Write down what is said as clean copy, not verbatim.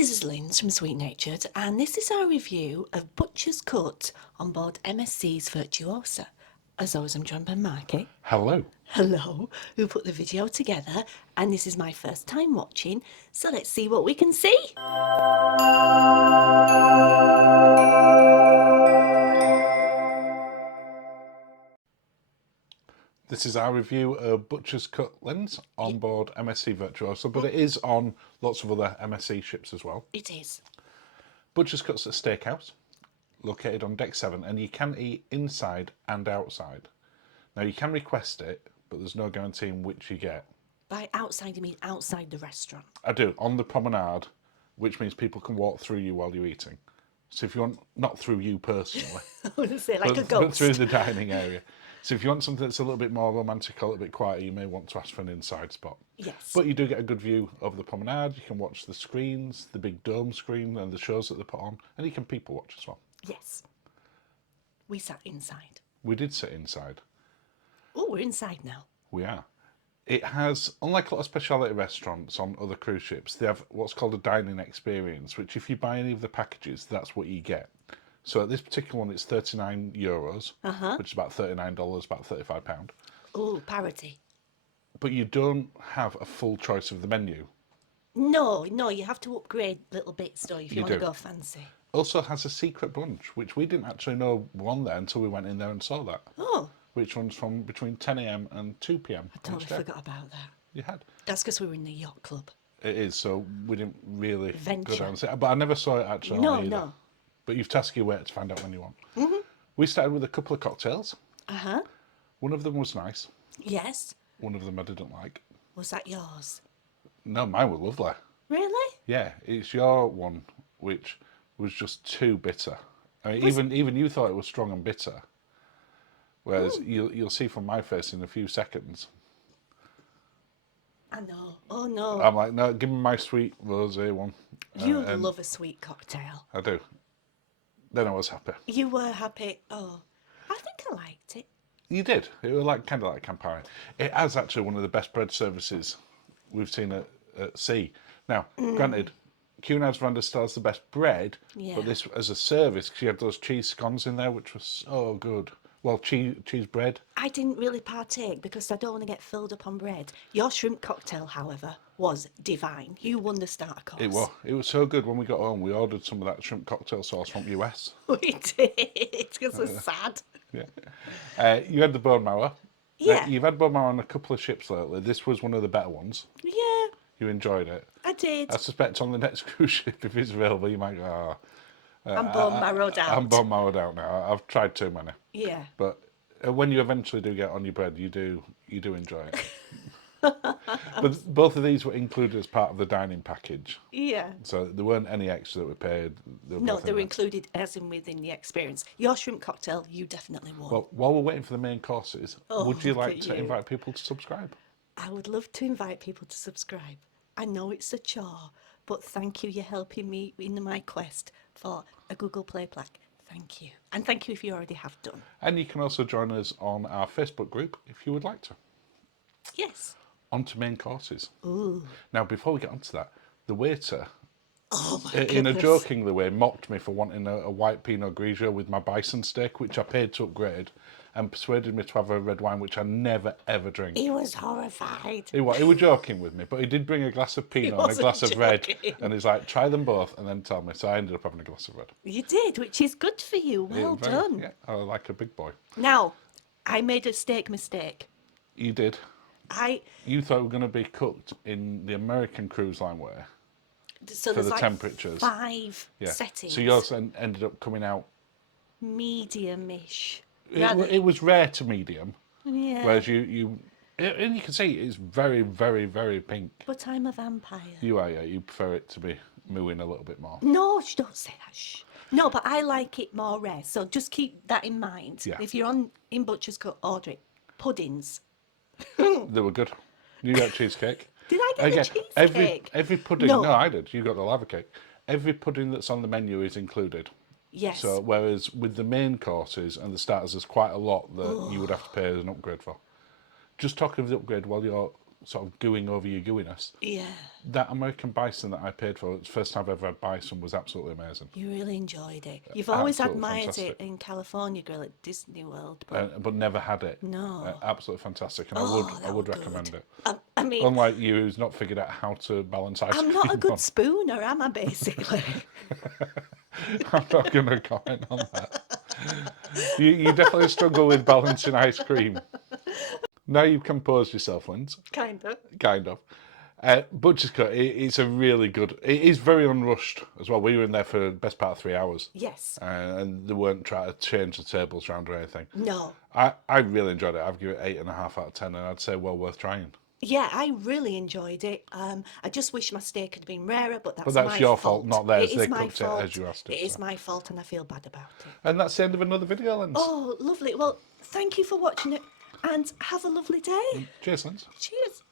this is Linz from Sweet Natured, and this is our review of Butcher's Cut on board MSC's Virtuosa. As always, I'm joined by Marky. Hello. Hello, who put the video together, and this is my first time watching, so let's see what we can see. This is our review of Butcher's Cut Linz on board MSC Virtuosa, but it is on lots of other MSC ships as well. It is. Butcher's Cut's a steakhouse located on deck 7, and you can eat inside and outside. Now you can request it, but there's no guaranteeing which you get. By outside, you mean outside the restaurant? I do, on the promenade, which means people can walk through you while you're eating. So if you want, not through you personally, I want to say like a but ghost. through the dining area. So if you want something that's a little bit more romantic, a little bit quieter, you may want to ask for an inside spot. Yes. But you do get a good view of the promenade. You can watch the screens, the big dome screen and the shows that they put on, and you can people watch as well. Yes. We sat inside. We did sit inside. Oh, we're inside now. We are. It has, unlike a lot of speciality restaurants on other cruise ships, they have what's called a dining experience, which if you buy any of the packages, that's what you get. So at this particular one, it's €39, which is about $39, about £35. Oh, parody. But you don't have a full choice of the menu. No, you have to upgrade little bits, though, if you want to do. go fancy. Also has a secret brunch, which we didn't actually know were on there until we went in there and saw that. Oh, Which runs from between 10 a.m. and 2 p.m. I totally forgot about that. You had. That's because we were in the yacht club. It is, so we didn't really Venture. go down and see it. But I never saw it actually No, on either. no. But you've tasked your way to find out when you want. We started with a couple of cocktails. Uh-huh. One of them was nice. Yes. One of them I didn't like. Was that yours? No, mine was lovely. Really? Yeah, it's your one, which was just too bitter. I mean, even you thought it was strong and bitter. Whereas you'll see from my face in a few seconds. I know. Oh, no. I'm like, no, give me my sweet rosé one. You and love a sweet cocktail. I do. Then I was happy. You were happy. Oh, I think I liked it. You did. It was like kind of like Campari. It has actually one of the best bread services we've seen at sea. Now, granted, Cunard's Veranda still has the best bread, Yeah. but this as a service, she had those cheese scones in there, which was so good. Well, cheese bread. I didn't really partake because I don't want to get filled up on bread. Your shrimp cocktail, however, was divine. You won the starter course. It was. It was so good. When we got home, we ordered some of that shrimp cocktail sauce from US. We did. Because we're sad. Yeah. You had the bone marrow. Yeah. You've had bone marrow on a couple of ships lately. This was one of the better ones. Yeah, You enjoyed it. I did. I suspect on the next cruise ship, if it's available, you might go, I'm bone marrowed out. I'm bone marrowed out now. I've tried too many. Yeah. But when you eventually do get on your bread, you do enjoy it. But both of these were included as part of the dining package. Yeah. So there weren't any extra that we paid. No, they were included as in within the experience. Your shrimp cocktail, you definitely won. Well, while we're waiting for the main courses, would you look like at to you. invite people to subscribe? I would love to invite people to subscribe. I know it's a chore, but thank you. You're helping me in my quest for a Google Play plaque. Thank you. And thank you if you already have done. And you can also join us on our Facebook group if you would like to. Yes. On to main courses. Ooh. Now, before we get onto that, the waiter, Oh my in a goodness. jokingly way, mocked me for wanting a white Pinot Grigio with my bison steak, which I paid to upgrade, and persuaded me to have a red wine, which I never ever drink. He was horrified. He was joking with me, but he did bring a glass of Pinot and a wasn't glass of red, joking. and he's like, try them both and then tell me. So I ended up having a glass of red. You did, which is good for you. Well Very- done. Yeah, I like a big boy. Now, I made a steak mistake. You did. I You thought it was going to be cooked in the American cruise line way. so For there's the like temperatures. 5 Yeah. settings. So yours ended up coming out. Medium-ish. It was rare to medium, Yeah. whereas and you can see it's very, very, very pink. But I'm a vampire. You are, yeah. You prefer it to be mooing a little bit more. No, don't say that. Shh. No, but I like it more rare. So just keep that in mind. Yeah. If you're in Butcher's Cut, order it. Puddings. They were good. You got cheesecake. Did I get Again, the cheesecake? every pudding. No. No, I did. You got the lava cake. Every pudding that's on the menu is included. Yes. So whereas with the main courses and the starters, there's quite a lot that you would have to pay as an upgrade for. Just talking of the upgrade while you're sort of gooing over your gooiness. Yeah. That American bison that I paid for, it's the first time I've ever had bison, was absolutely amazing. You really enjoyed it. You've always Absolutely admired fantastic. it in California Grill at Disney World, but But never had it. no. Absolutely fantastic, and Oh, I that would were recommend good. it. I mean, Unlike you, who's not figured out how to balance ice I'm cream not a good on. spooner, am I, basically? I'm not going to comment on that. You definitely struggle with balancing ice cream. Now you've composed yourself, Linz. Kind of. Kind of. Butcher's Cut, it's a really good... It is very unrushed as well. We were in there for the best part of 3 hours. Yes. And they weren't trying to change the tables around or anything. No. I really enjoyed it. I've given it 8.5 out of 10, and I'd say well worth trying. Yeah, I really enjoyed it. I just wish my steak had been rarer, but that's But that's my your fault. fault, not theirs. It They is my cooked it fault. as you asked it, It is so. my fault, and I feel bad about it. And that's the end of another video, Linz. Oh, lovely. Well, thank you for watching it, and have a lovely day. Cheers, Linz. Cheers.